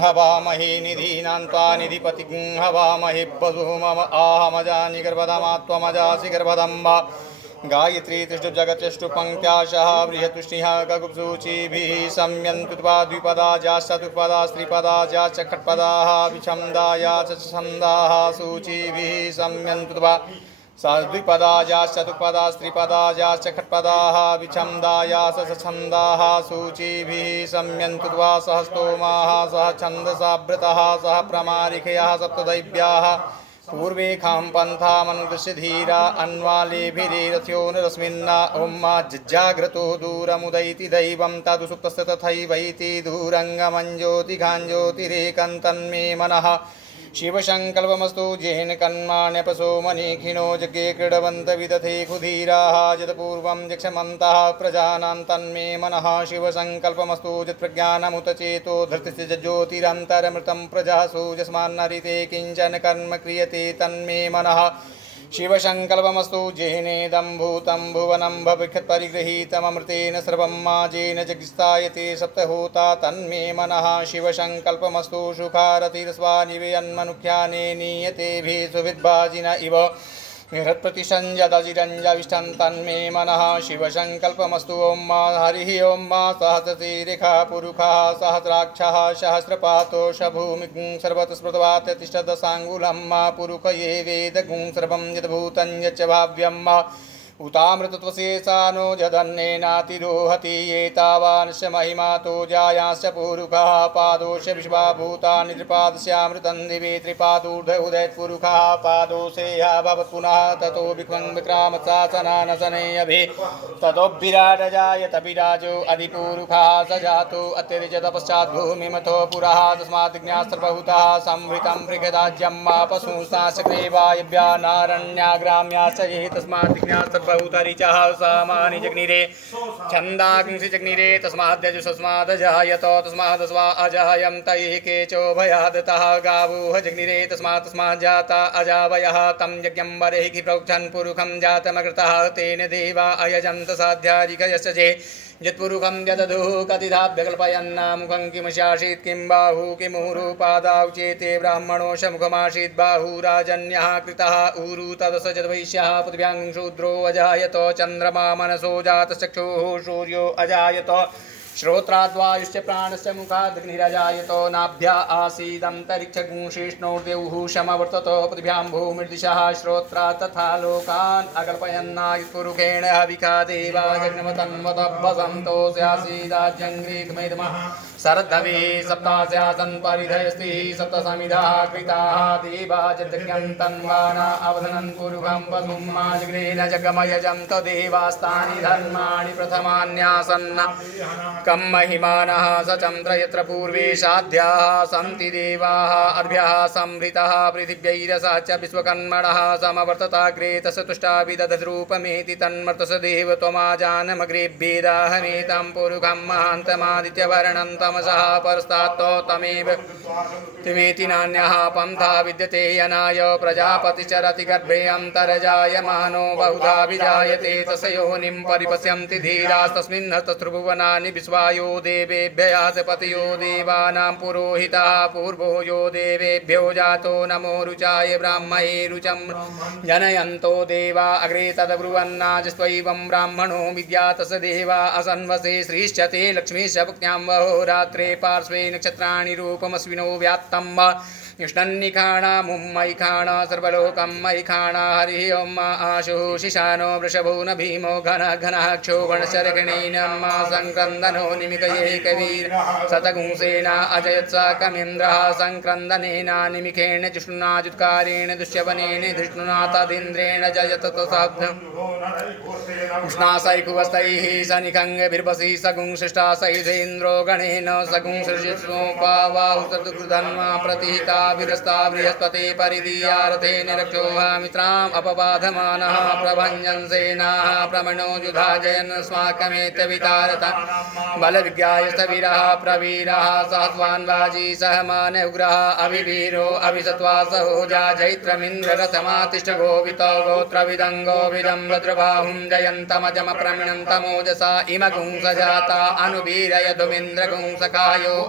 हवामहे निधीनान्त्वा निधिपतिं हवामहे वधूमम आहमजानि गर्भदमात्वमजासि गर्भदम्बा गायत्री तिष्ठुजगत्यष्टु पङ्क्त्याशः बृहतुष्टिः गगुप्सूचिभिः सम्यन्त्वा द्विपदा जाश्चतुष्पदा स्त्रिपदा जाश्च खट्पदाः विछन्दाया च छन्दाः सूचिभिः सम्यन्त्वा द्विपदा जाश्चतुष्पदा स्त्रिपदा जाश्च खट्पदाः विछन्दाया च छन्दाः सूचिभिः सम्यन्त्वा सह स्तोमाः सह छन्दसावृतः सह प्रमारिकयः सप्तदैव्याः पूर्वे खां पंथा मनुदृश्य धीरा अन्वालेभिरेरथ्यो नरस्मिन्ना ओम्मा जज्जाग्रतो दूरमुदैति दैवं तदु सुप्तस्य तथैवैति दूरङ्गमञ्ज्योतिघाञ्ज्योतिरेकं तन्मे मनः शिवसङ्कल्पमस्तु जेन कन्माण्यपसो मनीखिनो जगे क्रीडवन्त विदथे खुधीराः यत्पूर्वं यक्षमन्तः प्रजानां तन्मे मनः शिवसङ्कल्पमस्तु यत्प्रज्ञानमुत चेतो धृतिश्च ज्योतिरन्तरमृतं प्रजासु यस्मान्नरिते किञ्चन कर्म क्रियते तन्मे मनः शिवसङ्कल्पमस्तु जेनेदं भूतं भुवनं भविष्यत्परिगृहीतममृतेन सर्वं माजेन जगिस्तायते सप्तहोता तन्मे मनः शिवसङ्कल्पमस्तु सुखारतिरस्वानिवयन्मनुख्याने नीयते भेषुभिद्भाजिन इव निहृत्प्रतिसञ्जदजिरञ्जविष्टं तन्मे मनः शिवसङ्कल्पमस्तु ॐ हरिः ॐ सहस्रशीरिखः पुरुषः सहस्राक्षः सहस्रपातो शभूमिं सर्वतस्पृतवात् तिष्ठदशाङ्गुलं पुरुष ये वेदगुं सर्वं यद्भूतं यच्च भाव्यं उतामृतत्वशेषानो जदन्नेनातिरोहति एतावानश्च महिमातो जायांश्च पुरुषः पादोश्च विश्वाभूतानि त्रिपादस्यामृतं दिवे त्रिपादूर्ध्वोदयत्पुरुषः पादोषेया भवत् पुनः ततो विक्रं विक्रामशासनानशने अभि ततो विराट जायत विराजो अधिपुरुषः स जातो अत्यरिचतपश्चात् भूमिमथो पुरः तस्मात् ज्ञास्त्रबहुतः संवृतं बृहदाज्यं पशूंसाश्चक्रेवायव्या नारण्याग्राम्याश्च ये तस्मात् ज्ञास्त्र बहुतरिचः सामानि जग्निरे छन्दाग्निषि जग्निरे तस्माद्यजुषस्मादजायतो तस्मादस्वा अजायं तैः केचो भयादतः गावोह जग्निरे तस्माज्जाता अजावयः तं यज्ञं वरेहि प्रोक्षन् पुरुषं जातमकृतः तेन देवा अयजन्त साध्यादिकयश्च जे यत्पुरुषं यदधुः कतिधाभ्यकल्पयन्नामुखं किमशासीत् किं बाहु किमुरुपादाौ चेते ब्राह्मणो शमुखमासीत् बाहुराजन्यः कृतः ऊरु तदस यद्वैश्यः पृथिव्यां शूद्रो अजायत चन्द्रमा मनसो जातश्चक्षुः सूर्यो अजायत श्रोत्राद्वायुश्च प्राणश्च मुखादग्निरजायत नाभ्या आसीदन्तरिक्षगुंशिष्णोर्देवुः समवर्तत पृथिव्यां भूमिर्दिशः श्रोत्रा तथा लोकान् अकल्पयन्नायुत्पुरुषेण हविका देवा जग्नमतन्वतभसन्तो स्यासीदाज्यङ्ग्रीकमेदमः शरद्धवे सप्तास्यासन् परिधयस्ति सप्तसमिधाः कृताः देवा जगन्तन्वाना अवधनन् पुरुषं पशुं माजग्नेन जगमयजन्त देवास्तानि धर्माणि प्रथमान्यासन्न कं महिमानः स चन्द्र यत्र पूर्वे साध्याः सन्ति देवाः अर्भ्यः संहृतः पृथिव्यैरसा च विश्वकर्मणः समवर्तताग्रे तस्य तुष्टाभिदधरूपमेति तन्मर्तस देव त्वमाजानमग्रेभ्येदाहमेतं पुरुषं महान्तमादित्यवर्णं तमसः परस्तात्तो तमेव तिमेति नान्यः पन्था विद्यते यनाय प्रजापतिचरति गर्भे अन्तर्जायमानो बहुधा विजायते तस्य योनिं परिपश्यन्ति धीरास्तस्मिन् हस्तस्त्रिभुवनानि विश्वायो देवेभ्यः पतयो देवानां पुरोहितः पूर्वो यो देवेभ्यो जातो नमो रुचाय ब्राह्मणे रुचं जनयन्तो देवा अग्रे तद्ब्रुवन्नाजस्त्वैवं ब्राह्मणो विद्यातस देवा असन्वसे श्रीश्च ते लक्ष्मीश्च भुक्त्यां वहोरात्रे पार्श्वे नक्षत्राणि रूपमस्विनो व्यात्तं युष्णन्निखाणा मुम्मैखाणा सर्वलोकं मैखाणा हरिः ॐ आशुः शिशानो वृषभो न भीमो घनः घनः क्षोभणशरगणेन संक्रन्दनो निमिकये कवीर शतगुंसेना अजयत्साकमिन्द्रः संक्रन्दनेन निमिखेण जिष्णुनाजुत्कारेण दुष्यवनेन धृष्णुना तदिन्द्रेण जयत तसाब्धम् उष्णासैकुवस्तैः सनिखङ्गभिर्वसि सगुंशिष्टा सैधेन्द्रो गणेन सगुंशिष्णोपावाहुसद्गृधन्वा प्रतिहिता विरस्ता बृहस्पति परिदीयारथे निरक्षोः मित्राम् अपबाधमानः प्रभञ्जन् सेनाः प्रमणो युधाजयन् अस्माकमेत्य वितारत बलविज्ञायस्तवीरः प्रवीरः सहस्वान् वाजी सहमान उग्रः अभिवीरो अभिसत्वा सहोजा जैत्रमिन्द्ररथमातिष्ठ गोवितो गोत्रविदङ्गो विदं भद्रबाहुं जयन्तमजम प्रमिणन्तमोजसा इमगुं सजाता अनुवीरयधुमिन्द्रगुं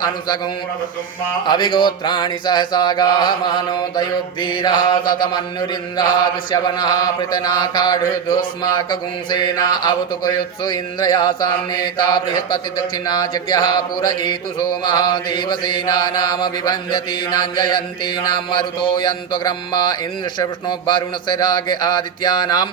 अनुसगुं अभिगोत्राणि सहसागाः मानोदयोद्धीरः सतमन्युरिन्द्रः दुष्यवनः पृतनाखाढुस्माकगुं सेना अवतुकयुत्सु इन्द्रयासान्नेता बृहस्पति दक्षिणा जज्ञः पुरयेतु सोमः देवसेनानाम विभञ्जतीनां जयन्तीनां मरुतो यन्त्वग्रह्मा इन्द्रश्रविष्णो वरुणस्य रागे आदित्यानां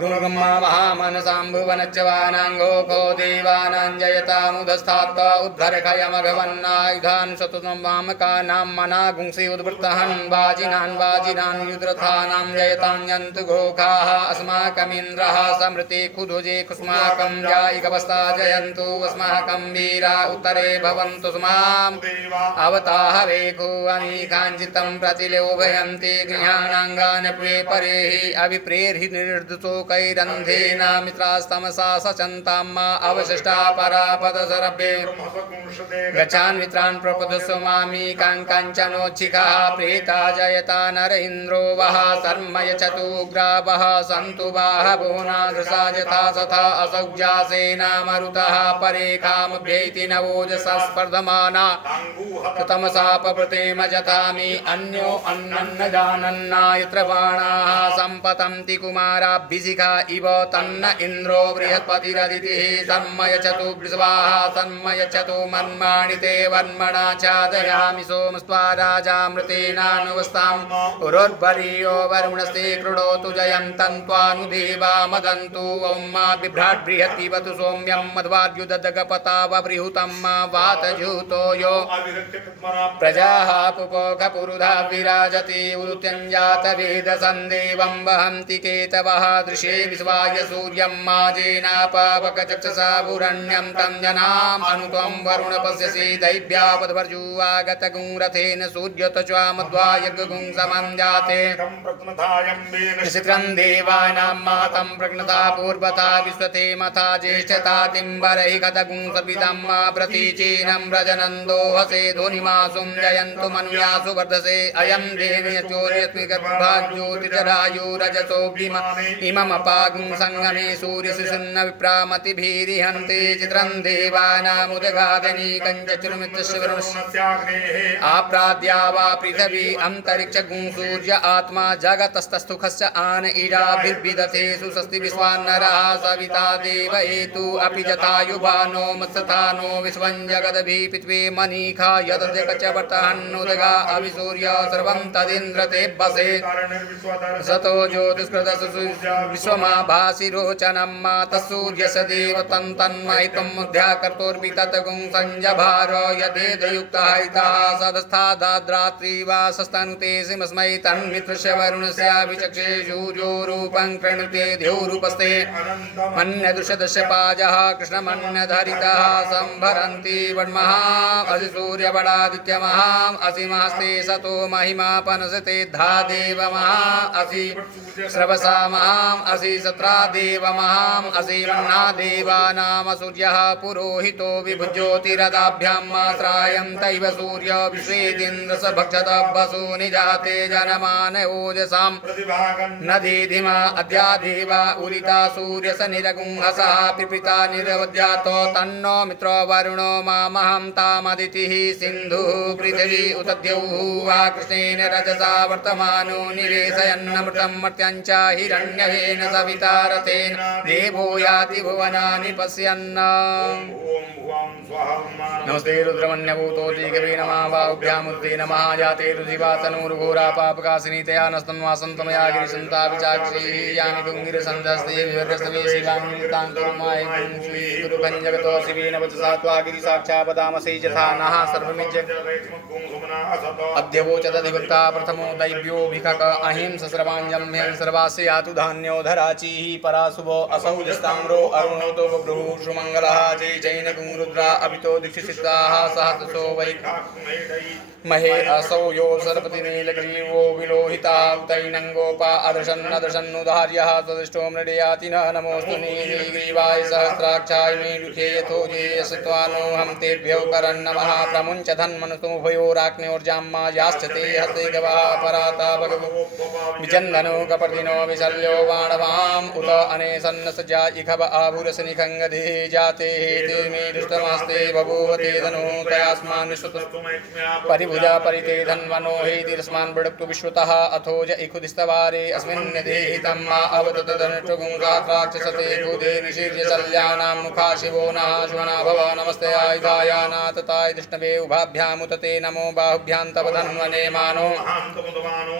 दुर्गम्मा महामनसाम्भुवनच्चवानाङ्गोको देवानां जयतामुदस्थात्वा उद्धरखयमघवन्नायुधान् शतुमामकानां मनागुंसि उद्वृत्तहन् वाजिनान् युद्रथानां जयतां यन्तु घोखाः अस्माकमिन्द्रः समृते कुधुजे कुस्माकं जायिकवस्ता जयन्तु अस्माकं वीरा उत्तरे भवन्तु स्माम् अवताह वेको अनीकाञ्चितं प्रतिलोभयन्ति गृहाणाङ्गान् परेहि अभिप्रेर्हि निर्दुतोकैरन्धेन मित्रास्तमसा सचन्तां मा अवशिष्टा परापदसरभ्ये गच्छान् मित्रान् प्रपदस्व मामी काञ्चनोच्छिखः प्रेता जयता नर इन्द्रो वः शर्मय चतुग्रावः सन्तु बाहवोनादृशा यथा तथा असौज्या सेना मरुतः परेखामभ्यैति नवोजसा स्पर्धमाना तमसापप्रतेम जथामि अन्यो अन्नन्न जानन्ना यत्र बाणाः सम्पतन्ति कुमाराभिषिखा इव तन्न इन्द्रो बृहस्पतिरदितिः सन्मयच्छतु वृषभाः सन्मयच्छतु मन्माणि ते वर्मणा चादयामि सोमस्त्वा राजामृतेनानुवस्ताम् उरोर्वरीयो वरुणस्ते कृणोतु जयन्तं त्वानुदेवा मदन्तु ॐ मा बिभ्राट् बृहत्तिवतु सौम्यं मध्वार्युदगपतावबृहुतं मा वातजूतो यो प्रजाः पुपोखपुरुधा विराजति उदुत्यञ्जात वेदसन्देवं वहन्ति केतवः दृशे विश्वाय सूर्यं माजेनापावकचक्षसा भुरण्यं तं जनाम् अनुत्वं वरुण पश्यसि दैव्यापद्वर्जुवागतगुं रथेन सूर्यतच्वा मध्वायगुं समं जाते निशित्रं देवानां मातं प्रज्ञता पूर्वता विश्वते मथा ज्येष्ठता तिम्बरैः कदगुं सविदं मा प्रतीचीनं व्रजनन्दो हसे ध्वनिमासुं जयन्तु मनुयासु वर्धसे अयं देवीयज्योतिर्गर्भाज्योतिजरायुरजसो भीम इममपागुं संगमे सूर्यशिशुन्न विप्रामतिभिरिहन्ते चित्रं देवानामुदगादनीकं चतुर्मित्रस्य आप्राद्या वा पृथिवी अन्तरिक्षगुं सूर्य आत्मा जगतस्तस्थुखस्य आन इडाभिर्विदथेषु स्वस्ति विश्वान्नरः सविता देव एतु अपि जतायुभानो मत्सथानो विश्वं जगदभिः पृथ्वी मनीखा यदजगच्चवर्तहन्नुदगा अभिसूर्य सर्वं तदिन्द्रते वसे सतो ज्योतिष्कृतसु विश्वमाभासि रोचनं मा तत्सूर्यस्य देवतं तन्महितं मुद्ध्याकर्तोर्विततगुं संजभार यदेदयुक्तः हितः सदस्थादाद्रात्रि वा सस्तनुते सिमस्मै तन्मित्रस्य वरुणस्याभिचक्षे सूर्योरूपं कृणुते द्यौरूपस्ते मन्यदृशदशपाजः कृष्णमन्यधरितः संभरन्ति वड्मः असि सूर्यवडादित्यमः असि महस्ते सतो महिमा पनसते धा देवमः असि श्रवसा महाम् असि सत्रा देवमहाम् असि मन्ना देवानाम सूर्यः पुरोहितो विभुज्योतिरदाभ्यां मात्रायं तैव सूर्य विश्वेदिन्द्रस भक्षतभसु निजाते जनमान ओजसां नदीधिमा अद्यादेवा उदिता सूर्यस निरगुंहसः पिपिता निरवद्यातो तन्नो मित्रो वरुणो मामहं तामदितिः सिन्धुः पृथिवी उतद्यौः वा कृष्णेन रजसा वर्तमानो निवेशयन्नमृतं मर्त्यञ्च हिरण्यहेन सविता रथेन देवो याति भुवनानि पश्यन् नमस्ते रुद्रमन्यभूतोति कवि नमः बाहुभ्यामुद्दे नमः जाते रुधिवातनूर्घोरा पापकाशिनी तया नस्तन्वासन्तमया गिरिसन्ता विचाक्षी यामि कुङ्गिरसन्धस्ते विवर्यस्तवे शिवाङ्गितां कुर्माय श्री गुरुभञ्जगतो शिवेन वचसा त्वा गिरिसाक्षापदामसि यथा नः सर्वमिज्य अद्यवोचदधिवक्ता प्रथमो दैव्योऽभिखक अहिंसस्रवाञ्जम्यं सर्वास्य यातु धान्यो धराचीः पराशुभो असौ जस्ताम्रो अरुणोतो बभ्रुः सुमङ्गलः जय जैन कुरुद्रा अभितो दीक्षिताः सहस्रसो वै महे असौ यो सरपतिनीलग्रीवो विलोहिता तैनङ्गोपा अदर्शन्नुदार्यः सदृष्टो मृडयाति न नमोऽस्तु नीलीग्रीवाय सहस्राक्षाय मीलुखे यथो ये यशत्वानोऽहं तेभ्यो करन् नमः प्रमुञ्च धन्मनुतोभयोराग्न्योर्जाम्मा याश्चते हस्ते गवाः पराता भगवो विचन्दनो कपर्दिनो विशल्यो बाणवाम् उत अनेसन्नसजा इखव आभुरसनिखङ्गधे जाते हेते मे दुष्टमस्ते बभूवते धनु तयास्मान् विश्वतस्तु परिभुजा परिते धन्वनो हेतिरस्मान् बृडक्तु विश्वतः अथोज इखुदिस्तवारे अस्मिन् देहितं मा अवततदनुष्टुगुङ्गात्राक्षसते कुदे निशीर्यशल्यानां मुखा शिवो नः शिवना भव नमस्ते आयुधायानाथताय कृष्णवे उभाभ्यामुत ते नमो बाहुभ्यां तव धन्वने मानो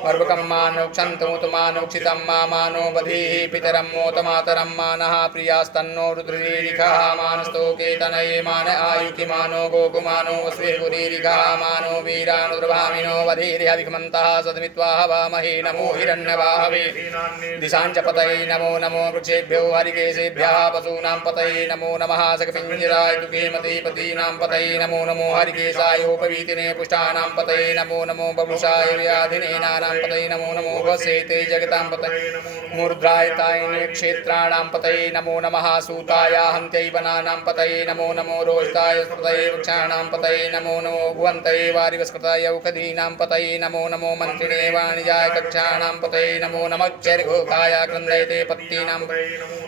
पर्वकं मानो क्षन्तमुतमानोक्षितं मा मानो बधीः पितरं मोतमातरं मानः प्रियास्तन्नो रुद्रीरिखः मानस्तोके तनये मान आयुकि मानो गोकुमानो वस्वे गुरीरिखः मानो वीरानुद्रभामिनो वधीर्हविघ्मन्तः सदमित्वा हवामहे नमो हिरण्यवाहवे दिशाञ्च पतये नमो नमो वृक्षेभ्यो हरिकेशेभ्यः पशूनां पतये नमो नमः सकपिञ्जराय दुःखेमते पतीनां पतये नमो नमो हरिकेशायोपवीतिने पुष्टानां पतये नमो नमो बभुषाय व्याधिने नानां पतये नमो नमो वसेते जगतां पतये मूर्ध्रायतायिने क्षेत्राणां पतये नमो नमः सूताय हन्त्यै वनानां पतये नमो नमो रोहिताय पतये वृक्षाणां पतये नमो नमो भुवन्तये वारिवस्कृताय औषधीनां पतये नमो नमो मन्त्रिणे वाणिजाय कक्षाणां पतये नमो नमः चर्घोकाय क्रन्दयते पत्तीनां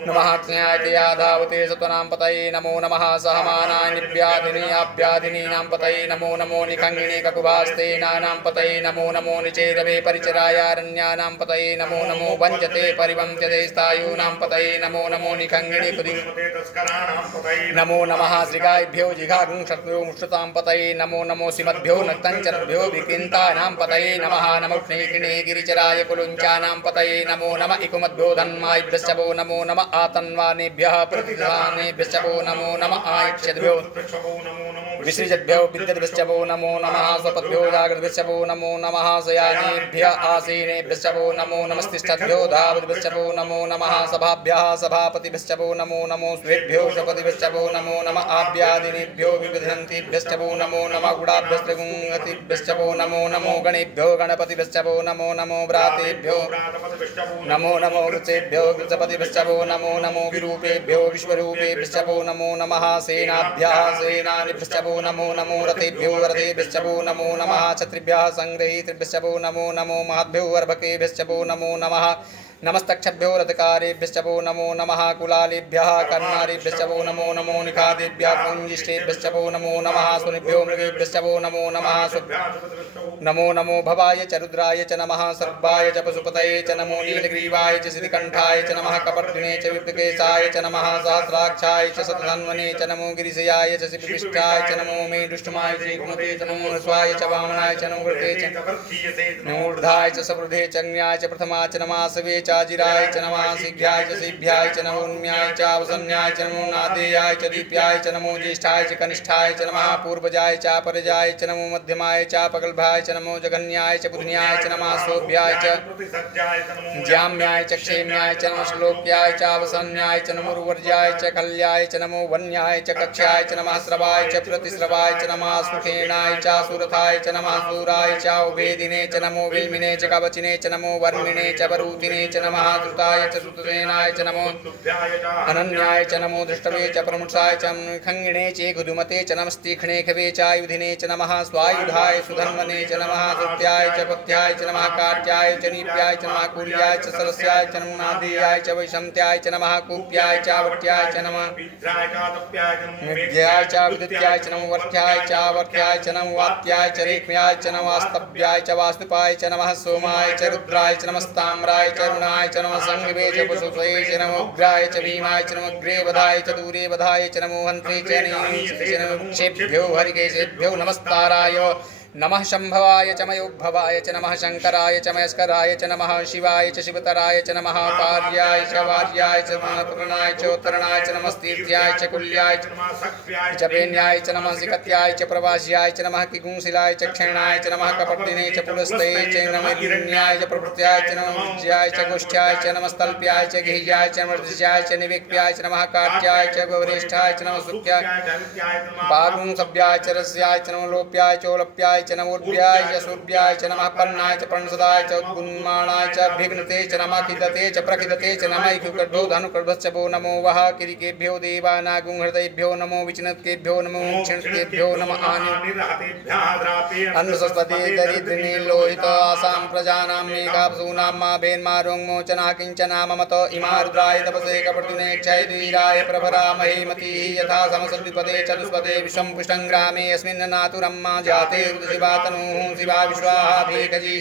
नमः ज्ञायते याधावते सत्वनां पतये नमो नमः सहमानाय निव्याधिने आभ्याधिनीनां पतये नमो नमो निखङ्गिणे ककुभास्ते नानां पतये नमो नमो निचेरवे परिचरायारण्यानां पतये नमो नमो वञ्चते परिवंच्यते स्थायूनां पतये नमो नमो निखङ्गिणे नमो नमः श्रीगायभ्यो जिघागुंशत्भ्यो मुष्टतां पतये नमो नमो सिमद्भ्यो नक्तञ्चरभ्यो विकृन्तानां पतये नमः नमो क्ष्णेकिणे गिरिचराय कुलुञ्चानां पतये नमो नमः इकुमद्भ्यो धन्मायभ्यश्च वो नमो नमः आतन्वानेभ्यः प्रतिदानेभ्यश्च वो नमो नमः आयक्षद्भ्यो विसृजद्भ्यो विद्यद्भ्यश्च वो नमो नमः स्वपद्भ्यो जागृद्भ्यश्च वो नमो नमः शयानेभ्यः आसीनेभ्यश्च वो नमो नमस्तिष्ठद्भ्यो धावद्भ्यश्च वो नमो नमः सभाभ्यः सभापतिभ्यश्च वो नमो नमो स्वेभ्यो सपतिभ्यश्च वो नमो नमः आभ्यादिनेभ्यो विविधन्तिभ्यश्च वो नमो नमः गुणाभ्यश्च गुणतिभ्यश्च वो नमो नमो गणेभ्यो गणपतिभ्यश्च वो नमो नमो व्रातेभ्यो नमो नमो वृक्षेभ्यो वृक्षपतिभ्यश्च वो नमो नमो विरूपेभ्यो विश्वरूपेभ्यश्च वो नमो नमः सेनाभ्यः सेनानिभ्यश्च वो नमो नमो रथेभ्यो रथेभ्यश्च वो नमो नमः छत्रिभ्यः संग्रहीतृभ्यश्च वो नमो नमो महद्भ्यो अर्भकेभ्यश्च वो नमो नमः नमस्तक्षभ्यो रथकारेभ्यश्च वो नमो नमः कुलालेभ्यः कर्णारेभ्यश्च वो नमो नमो निखादेभ्यः पुञ्जिष्ठेभ्यश्च वो नमो नमः सुनिभ्यो मृगेभ्यश्च वो नमो नमः नमो नमो भवाय च रुद्राय च नमः सर्वाय च पशुपतये च नमो नीलग्रीवाय च सिद्धिकण्ठाय च नमः कपर्दिने च विप्तकेशाय च नमः सहस्राक्षाय च शतधन्वने च नमो गिरिशयाय च शिपिष्ठाय च नमो मेढुष्टमाय च कुमते च नमो स्वाय च वामनाय च नमो वृते च नमोर्धाय च सवृधे च ज्ञाय च प्रथमाय च नमासवे चाजिराय च नमः शीघ्राय च सीभ्याय च नमो उन्म्याय च अवसन्याय च नमो नादेयाय च दीप्याय च नमो ज्येष्ठाय च कनिष्ठाय च नमः पूर्वजाय च परजाय च नमो मध्यमाय च पकल्भाय च नमो जघन्याय च बुधन्याय च नमः सोभ्याय च ज्याम्याय च क्षेम्याय च नमः श्लोक्याय च अवसन्याय च नमो उर्वर्याय च कल्याय च नमो वन्याय च कक्षाय च नमः श्रवाय च प्रतिश्रवाय च नमः सुखेनाय च सुरथाय च नमः सूराय च उभेदिने च नमो विल्मिने च कवचिने च नमो वर्मिणे च वरूतिने च नमः श्रुताय च श्रुतसेनाय च नमो अनन्याय च नमो दृष्टवे च प्रमुषाय च खङ्गिणे च गुदुमते च नमस्तीक्ष्णे खवे च आयुधिने च नमः स्वायुधाय सुधन्वने च नमः कृत्याय च पथ्याय च नमः काट्याय च नीप्याय च नमः कुल्याय च सरस्याय च नमो नादेयाय च वैशन्त्याय च नमः कूप्याय च वट्याय च नमः विद्याय च विद्याय च नमो वर्त्याय च वर्त्याय च नमो वात्याय च रेक्म्याय च नमस्तव्याय च वास्तुपाय च नमः सोमाय च रुद्राय च नमस्ताम्राय च रुणाय च नमः संगवे च पशुपतये च नमो उग्राय च भीमाय च नमो अग्रे वधाय च दूरे वधाय च नमो हन्त्रे च नमो क्षेभ्यो हरिकेशेभ्यो नमस्ताराय नमः शंभवाय च मयोद्भवाय च नमः शंकराय च मयस्कराय च नमः शिवाय च शिवतराय च नमः कार्याय च वार्याय च महत्प्रणाय च उत्तरणाय च नमस्तीर्थ्याय च कुल्याय च पेन्याय च नमः सिकत्याय च प्रवास्याय च नमः किगुंसिलाय च क्षणाय च नमः कपर्दिने च पुलस्ते च नमः हिरण्याय च प्रभृत्याय च नमः विज्याय च गोष्ठ्याय च नमस्तल्प्याय च गृह्याय च मर्दस्याय च निवेक्याय च नमः काट्याय च गौरेष्ठाय च नमः सुत्याय पागुं सभ्याय च रस्याय च नमः लोप्याय च ओलप्याय च नमोर्भ्याय च सूर्याय च नमः पर्णाय च पर्णसदाय च उद्गुन्माणाय च भिघ्नते च नमः खिदते च प्रखिदते च नमः इक्षुकर्धो धनुकर्धश्च वो नमो वः किरिकेभ्यो देवानागुंहृदयेभ्यो नमो विचिनत्केभ्यो नमो क्षिणत्केभ्यो नमः अन्नसस्पति दरिद्रिणी लोहित आसां प्रजानां मेघापसूनां मा भेन्मारोङ्मोचनः किञ्चना ममत इमा रुद्राय तपसे कपर्दिने क्षयधीराय प्रभरामहे मतिः यथा समसद्विपदे चतुष्पदे विश्वं पुष्टं ग्रामे यस्मिन् नातुरम्मा जाते रुद्रशिवातनुः शिवा विश्वाहा भेखजी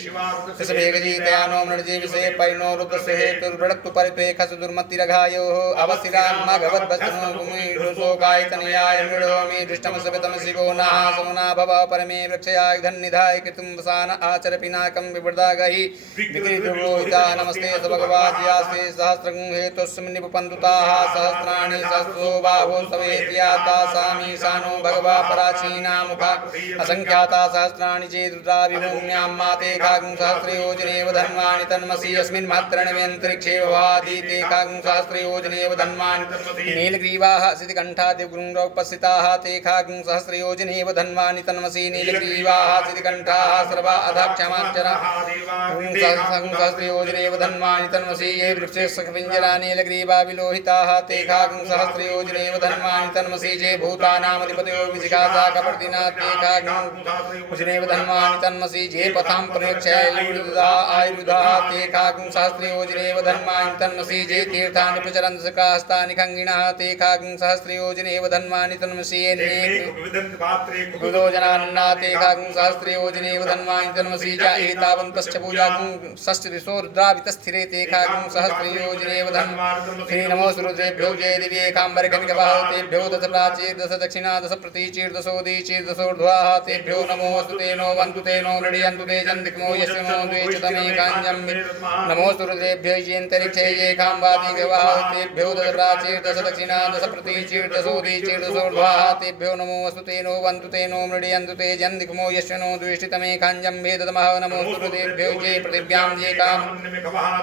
शिशभेखजी तयानो मृडजी विषे परिणो रुद्रस्य हेतुर्वृडक्तु परित्वेखसु दुर्मतिरघायोः अवसिरान्मा भगवद्भजनो भूमिर्षोकायतनयाय मृडोमि दृष्टमसवितं शिवो नः सोना भव परमे वृक्षयाय धन्निधाय कृतं वसान आचर पिनाकं विवृदागहि विकृतिरोहिता नमस्ते स भगवाद्यास्ते सहस्रगुं हेतुस्मिन् निपुपन्तुताः सहस्राणि सहस्रो बाहो सवेत्याता सामी सानो भगवा पराचीना मुखा असंख्याता सहस्राणि चेदुद्रा विभूम्यां माते खागुं सहस्रयोजनेव धन्वानि तन्मसि अस्मिन् मात्रणव्यन्तरिक्षे भवादिते खागुं सहस्रयोजनेव धन्वानि नीलग्रीवाः सिद्धिकण्ठा दिवगुरुपस्थिताः ते खागुं सहस्रयोजनेव धन्वानि तन्मसि नीलग्रीवाः सिद्धिकण्ठाः सर्वा अधाक्षमाक्षरा सहस्रयोजनेव धन्वानि तन्मसि ये वृक्षेशपिञ्जरा नीलग्रीवा विलोहिताः ते खागुं सहस्रयोजनेव धन्वानि तन्मसि जे भूतानामधिपतयो विजिघासा कपर्दिना ते खागुं योजनेव धन्वानि तन्मसि जे पथां प्रयक्षायुधा आयुधाः ते खागुं सहस्रयोजनेव धन्वानि तन्मसि जे तीर्थानि प्रचरन् सकास्तानि खङ्गिणः ते खागुं सहस्रयोजनेव धन्वानि तन्मसि बुधोजनान्ना ते खागुं सहस्रयोजनेव धन्वानि तन्मसि च एतावन्तश्च पूजागुं षष्ठदिशो रुद्रावितस्थिरे ते खागुं सहस्रयोजनेव धन्वानि नमो सुरुद्रेभ्यो जय दिव्येकाम्बरकनिकवः तेभ्यो दश प्राचीर दश दक्षिणा दश प्रतीचीर दशोदीचीर दशोर्ध्वाः तेभ्यो नमो अस्तु तेनो वन्तु तेनो मृडयन्तु ते जन्दिक्मो यस्मिनो द्वेषतमेकाञ्जं नमो सुरुद्रेभ्यो येऽन्तरिक्षे येकाम्बादिगवः तेभ्यो दश प्राचीर दश दक्षिणा दश प्रतीचीर दशोदीचीर दशोर्ध्वाः तेभ्यो नमो अस्तु तेनो वन्तु तेनो मृडयन्तु ते जन्दिक्मो यस्मिनो द्वेषितमेकाञ्जं वेदतमः नमो सुरुद्रेभ्यो ये पृथिव्यां ये काम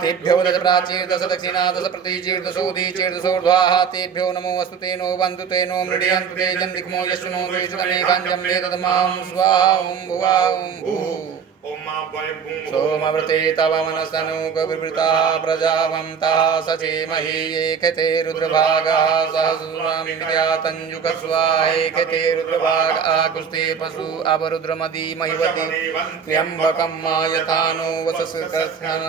तेभ्यो दश प्राचीर दश दक्षिणा दश प्रतीचीर दशोदीचीर दशोर्ध्वाः तेभ्यो नमो अस्तु तेनो वन्तु तेनो मृडयन्तु ते जन्दिक्मो यस्मिनो द्वेषितमेकाञ्जं वेदतमां स्वाहा ॐ भुवा ॐ भूः सोमवृते तव मनस्तनूकविवृताः प्रजावन्तः सचेमहि एकते रुद्रभागः सहस्रामित्यातञ्जुकस्वाहेकते रुद्रभाग आकुस्ते पशु अवरुद्रमदीमहिवति त्र्यम्बकं मायथानो वसस्करन्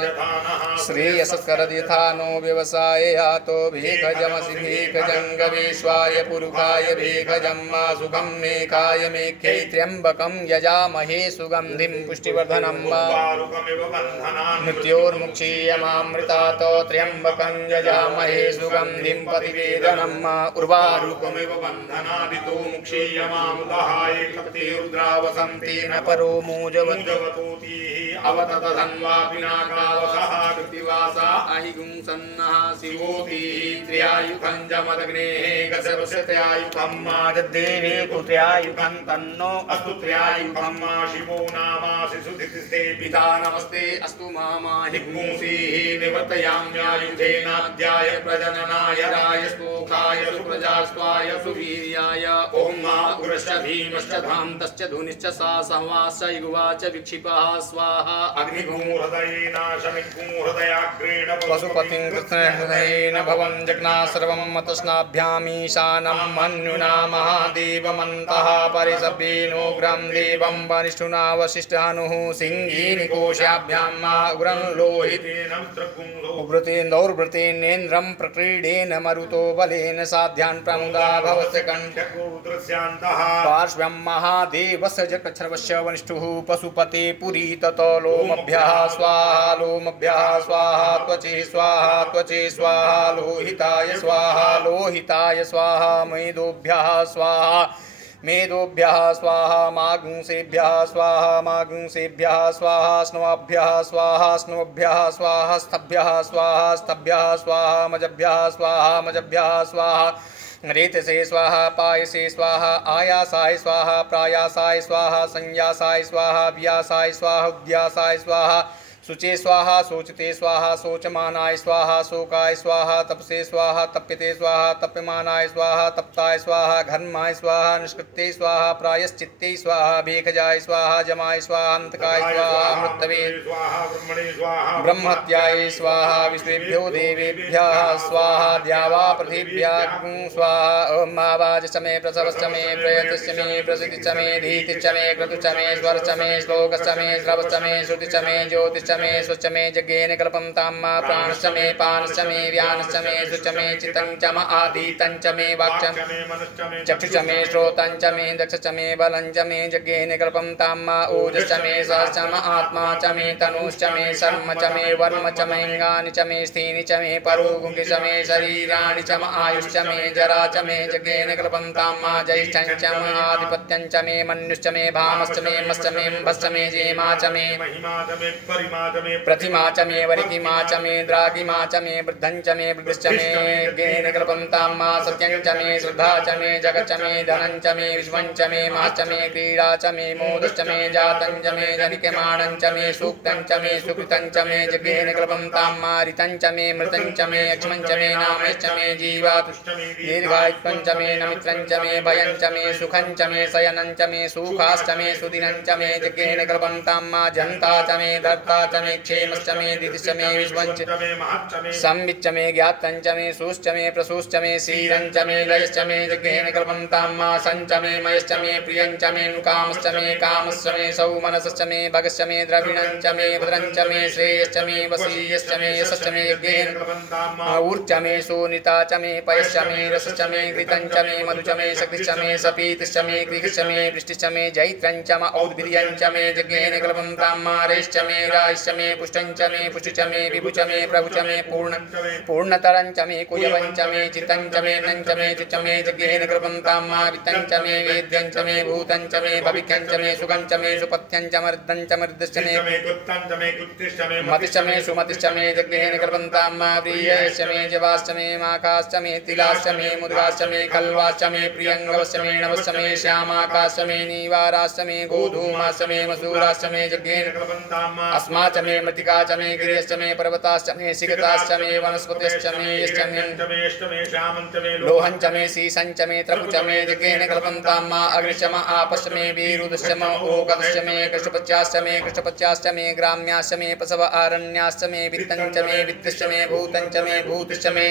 श्रेयसस्करद्यथानो व्यवसाये यातो भेखजमसि भेखजङ्गवेश्वाय पुरुखाय भेखजं मा सुखं मेकाय मेख्यै त्र्यम्बकं यजामहे सुगन्धिं पुष्टिवर्धनम् मृत्योर्मुक्षीयमामृतात् त्र्यम्बकं यजामहे सुगन्धिं प्रतिवेदनम् उर्वारुकमिव बन्धनादितो मुक्षीयमामुदहाय कपति रुद्रावसन्ति न परो मूजवद्गवतोतिः अवतत धन्वा पिनाकावसः कृतिवासा अहिगुं सन्नः शिवोतिः त्र्यायुधं जमदग्नेः गजवसत्यायुधं माजद्देवे कुत्र्यायुधं तन्नो अस्तु त्र्यायुधं मा शिवो नामासि पिता नमस्ते अस्तु मामा हिग्मुंसीः निवर्तयाम्यायुधेनाद्याय प्रजननाय राय स्तोखाय सुप्रजास्त्वाय सुवीर्याय ॐ मा उग्रश्च भीमश्च धान्तश्च धुनिश्च सा सहवाश्च युवाच विक्षिपः स्वाहा अग्निगुंहृदयेनाशमिग्मुंहृदयाग्रेण पशुपतिं कृष्णहृदयेन भवं जग्ना सर्वं मतस्नाभ्यामीशानं मन्युना महादेवमन्तः परिसभ्येनोग्रं देवं वरिष्ठुना वसिष्ठानुः सिंहीनि कोशाभ्यां मा उग्रं लोहितेन उभृतेन्दौर्भृतेनेन्द्रं प्रक्रीडेन मरुतो बलेन साध्यान् प्रमुदा भवस्य कण्ठकोद्रस्यान्तः पार्श्वं महादेवस्य जगच्छर्वस्य वनिष्ठुः पशुपते पुरी ततो लोमभ्यः स्वाहा त्वचे स्वाहा लोहिताय स्वाहा मेदोभ्यः स्वाहा मागुंसेभ्यः स्वाहा स्नवाभ्यः स्वाहा स्तभ्यः स्वाहा मजभ्यः स्वाहा रेतसे स्वाहा पायसे स्वाहा आयासाय स्वाहा प्रायासाय स्वाहा संयासाय स्वाहा व्यासाय स्वाहा उद्यासाय स्वाहा शुचे स्वाहा शोचते स्वाहा शोचमानाय स्वाहा शोकाय स्वाहा तपसे स्वाहा तप्यते स्वाहा तप्यमानाय स्वाहा तप्ताय स्वाहा घर्माय स्वाहा निष्कृत्ये स्वाहा प्रायश्चित्ते स्वाहा भेखजाय स्वाहा जमाय स्वाहा अंतकाय स्वाहा मृतवे ब्रह्मत्याय स्वाहा विश्वेभ्यो देवेभ्यः स्वाहा द्यावा पृथिव्यां स्वाहा ओम आवाज मे प्रसवश्च मे प्रयतश्च मे प्रसिद्धिश्च मे धीतिश्च मे क्रतुश्च मे स्वरश्च मे श्लोकश्च मे श्रवश्च मे श्रुतिश्च मे ज्योतिश्च मे स्वच्छ मे जज्ञेन कल्पं ताम्मा प्राणश्च मे पानश्च मे व्यानश्च मे शुच मे चित्तं च म आदितं च मे वाक्चं चक्षुश्च मे श्रोतं च मे दक्षश्च मे बलं च मे जज्ञेन कल्पं ताम्मा ओजश्च मे सहश्च म आत्मा च मे तनुश्च मे शर्म च मे वर्म च मे अङ्गानि च मे स्थीनि च मे परोगुंकि च मे शरीराणि च म आयुश्च मे जरा च मे जज्ञेन कल्पं ताम्मा ज्येष्ठं च म आधिपत्यं च मे मन्युश्च मे भामश्च मे मश्च मे म्भश्च मे जेमा च मे प्रतिमा च मे वरिकिमा च मे द्रागिमा च मे वृद्धं च मे वृद्धिश्च मे ज्ञेन कल्पं ताम्मा सत्यं च मे श्रद्धा च मे जगच्च मे धनं च मे विश्वं च मे माश्च मे क्रीडा च मे मोदश्च मे जातं च मे जनिक्यमाणं च मे सूक्तं च मे सुकृतं च मे जज्ञेन कल्पं ताम्मा ऋतं च मे मृतं च मे अक्ष्मं च मे नामश्च मे जीवातुश्च दीर्घायुत्वं च मे नमित्रं च मे भयं च मे सुखं च मे शयनं च मे सुखाश्च मे सुदिनं च मे जज्ञेन कल्पं ताम्मा जन्ता च मे धर्ता च मे क्षेमश्च मे दितिश्च मे विश्वं च संविच्च मे ज्ञातं च मे सुश्च मे प्रसूश्च मे शीलं च मे लयश्च मे जज्ञेन कल्पं ताम्मा सञ्च मे मयश्च मे प्रियं च मे नुकामश्च मे कामश्च मे सौमनसश्च मे भगश्च मे द्रविणं च मे भद्रं च मे श्रेयश्च मे वसीयश्च मे यशश्च मे यज्ञेन ऊर्च मे सोनिता च मे पयश्च मे रसश्च मे घृतं च मे मधु च मे शक्तिश्च मे सपीतिश्च मे गृहश्च मे वृष्टिश्च मे जैत्रं च म औद्भिर्यं च मे जज्ञेन कल्पं ताम्मा रेश्च मे रायश्च मे पुष्टं च मे पुष्टि च मे विभु च मे प्रभु च मे पूर्णतरं च मे कुयवं च मे चितं च मे नं च मे च मे जज्ञेन कल्पं ताम्मा वित्तं च मे वेद्यं च मे भूतं च मे भविक्यं च मे सुखं च मे सुपथ्यं च मर्दं च मर्दश्च मे मतिश्च मे सुमतिश्च मे जज्ञेन कल्पं ताम्मा प्रियश्च मे जवाश्च मे माकाश्च मे तिलाश्च मे मुद्गाश्च मे कल्वाश्च मे प्रियङ्गवश्च मे नवश्च मे श्यामाकाश्च मे नीवाराश्च मे गोधूमाश्च मे मसूराश्च मे जज्ञेन अस्मा च मे मृत्तिका च मे गिरियश्च मे पर्वताश्च मे सिगताश्च मे वनस्पतिश्च मे यश्च मे लोहं च मे शीशं च मे त्रपु च मे जज्ञेन कल्पं ताम्मा अग्निश्च म आपश्च मे वीरुदश्च म ओकदश्च मे कृष्णपच्याश्च मे कृष्णपच्याश्च मे ग्राम्याश्च मे पशव आरण्याश्च मे वित्तं च मे वित्तश्च मे भूतं च मे भूतिश्च मे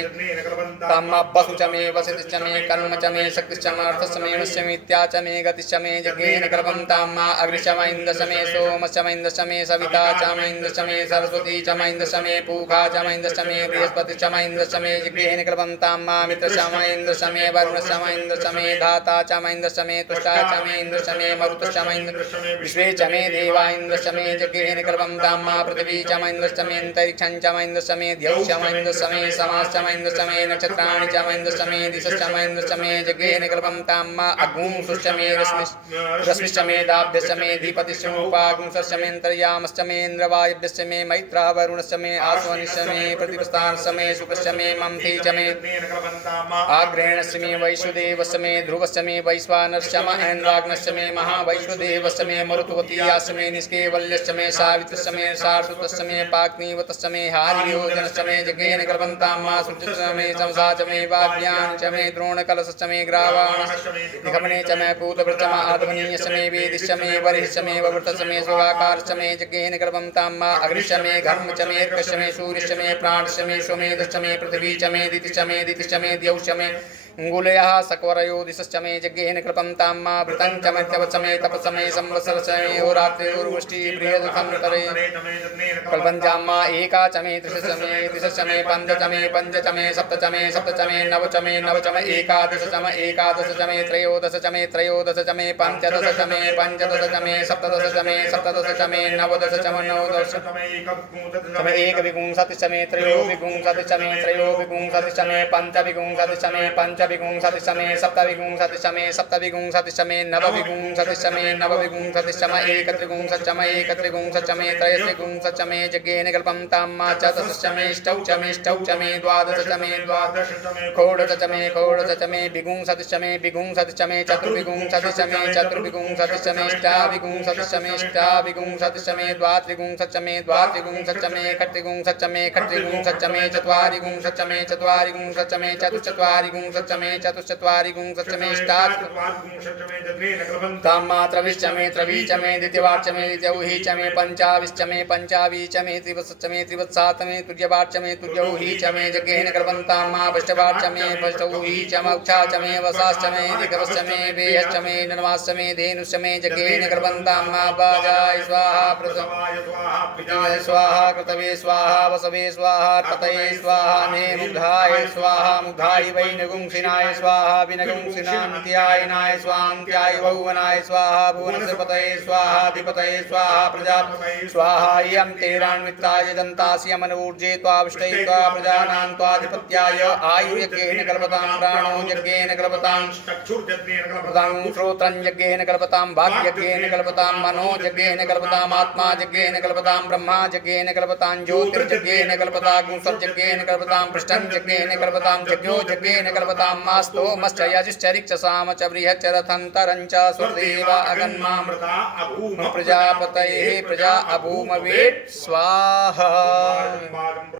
ताम्मा वसु च मे वसतिश्च मे कर्म च मे शक्तिश्च मे अर्थश्च मे नश्च मे इत्या च मे गतिश्च मे जज्ञेन कल्पं ताम्मा अग्निश्च म इन्द्रश्च मे सोमश्च म इन्द्रश्च मे सविता च म इन्द्रश्च मे सरस्वती च म इन्द्रश्च मे पूखा च म इन्द्रश्च मे बृहस्पतिश्च म इन्द्रश्च मे जज्ञेन कल्पं ताम्मा मित्रश्च म इन्द्रश्च मे वरुणश्च म इन्द्रश्च मे धाता च म इन्द्रश्च मे तुष्टा च मे इन्द्रश्च मे मरुतश्च म इन्द्र विश्वे च मे देवा इन्द्रश्च मे जज्ञेन कल्पं ताम्मा पृथिवी च म इन्द्रश्च मे अन्तरिक्षं च म इन्द्रश्च मे द्यौश्च म इन्द्रश्च मे समाश्च म इन्द्रश्च मे नक्षत्राणि च म इन्द्रश्च मे दिशश्च म इन्द्रश्च मे जज्ञेन कल्पं ताम्मा अग्मुंसुश्च मे रश्मिश्च मे दाभ्यश्च मे धीपतिश्च उपागुंसश्च मे अन्तर्यामश्च मे इन्द्रवायव्यश्च मे मैत्रः वरुणश्च मे आश्वनिश्च मे प्रतिपस्थानश्च मे शुक्रश्च मे मन्थी च मे आग्रेणश्च मे वैश्वदेवश्च मे ध्रुवश्च मे वैश्वानरश्च म ऐन्द्राग्नश्च मे महावैश्वदेवश्च मे मरुत्वतीयाश्च मे निष्केवल्यश्च मे सावित्रश्च मे सारस्वतश्च मे पाग्निवतश्च मे हारियोजनश्च मे जज्ञेन कल्पं ताम्मा सुचिश्च मे शंसा च मे वाव्यान् च मे द्रोणकलशश्च मे ग्रावाणश्च निगमने च मे पूतभृतश्च म आध्वनीयश्च मे वेदिश्च मे वरिश्च मे ववृतश्च मे सुवाकारश्च मे जज्ञेन कल्पं ताम्मा अग्निश्च मे घर्म च मे अर्कश्च मे सूर्यश्च मे प्राणश्च मे स्वमेधश्च मे पृथिवी च मे दितिश्च मे दितिश्च मे द्यौश्च मे अंगुलयः सकवरयो दिशश्च मे जज्ञेन कल्पं ताम्मा भृतं च मध्यवश्च मे तपश्च मे संवत्सरश्च मे होरात्रिर्वृष्टिः बृहदुखन्तरे कल्पं ताम्मा एका च मे त्रिशश्च मे त्रिशश्च मे पञ्च च मे सप्त च मे सप्त च मे नव च मे एकादश च मे एकादश च मे त्रयोदश च मे त्रयोदश च मे पञ्चदश च मे पञ्चदश च मे सप्तदश च मे सप्तदश च मे नवदश च मे नवदश च मे एकविंशतिश्च मे त्रयोविंशतिश्च मे त्रयोविंशतिश्च मे पञ्चविंशतिश्च मे पञ्च पञ्चविंशतिशमे सप्तविंशतिशमे सप्तविंशतिशमे नवविंशतिशमे नवविंशतिशम एकत्रिंशच्चमे एकत्रिंशच्चमे त्रयस्त्रिंशच्चमे यज्ञेन कल्पं ताम्मा चतुर्दशमे ष्टौचमे द्वादशचमे षोडशचमे विगुंसतिशमे विगुंसतिशमे चतुर्विगुंसतिशमे चतुर्विगुंसतिशमे ष्टाविगुंसतिशमे द्वात्रिगुंसतिशमे द्वात्रिगुंसतिशमे खट्टिगुंसतिशमे खट्टिगुंसतिशमे चत्वारिगुंसतिशमे चत्वारिगुंसतिशमे चतुश्चत्वारिगुंसतिशमे चतुश्चत्वारिगुंसतिशमे ताम्मात्रविश्चमे त्रवीचमे द्वितीयवाच्यमे द्वितीयौहीचमे पञ्चाविश्चमे पञ्चावीचमे त्रिवत्सचमे त्रिवत्सातमे तुर्यवाच्यमे तुर्यौहीचमे यज्ञेन कल्पन्ताम्मा पृष्ठवाच्यमे पृष्ठौहीचमक्षाचमे वसाश्चमे दिगवश्चमे वेहश्चमे ननवाश्चमे धेनुश्चमे यज्ञेन कल्पन्ताम्मा वाजाय स्वाहा पृथ्वाय स्वाहा कृतवे स्वाहा वसवे स्वाहा पतये स्वाहा नेमुग्धाय स्वाहा मुग्धाय वैनगुंसिनाय स्वाहा विनगुंसिनान्त्यायनाय स्वान्त्याय भुवनाय स्वाहा भुवनस्य पतये स्वाहा अधिपतये स्वाहा प्रजापतये स्वाहा इयं तेरान्विताय दन्तास्य मनऊर्जे त्वाविष्टये त्वा प्रजानां त्वाधिपत्याय आयुर्यज्ञेन कल्पतां प्राणो यज्ञेन कल्पतां चक्षुर्यज्ञेन कल्पतां श्रोत्रं यज्ञेन कल्पतां वाक्यज्ञेन कल्पतां मनो यज्ञेन कल्पतां आत्मा यज्ञेन कल्पतां ब्रह्मा यज्ञेन कल्पतां ज्योतिर्यज्ञेन कल्पतां गुंसर्यज्ञेन कल्पतां पृष्ठं यज्ञेन कल्पतां यज्ञो यज्ञेन कल्पतां मास्तो मश्चयजिश्चरिक्षसाम च बृहच्च रथन्तरं च सुरदेव अगन्मामृता अभूम प्रजापतये प्रजा अभूमवेत् स्वाहा।